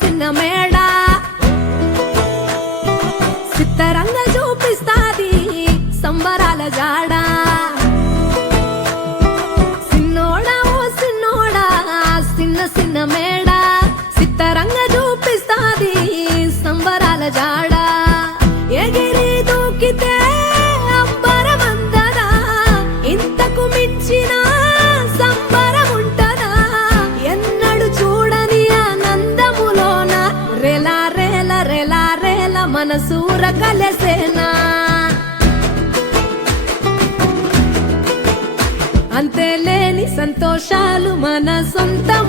సిన్న మేడ సిత్తరంగా చూపిస్తాది సంబరాల జాడ సిన్నోడా ఓ సిన్నోడా సిన్న సిన్న మేడ సిత్తరంగా చూపిస్తాది సంబరాల జాడ ఎగిరి దూకితే అంబరమందదా ఇంతకు మించిన సంబరం ఉంటదా ఎన్నడు చూడని ఆనందములోన రేలా రేల రేలా రేల మనసూర కలసేనా అంతేలేని సంతోషాలు మన సొంతం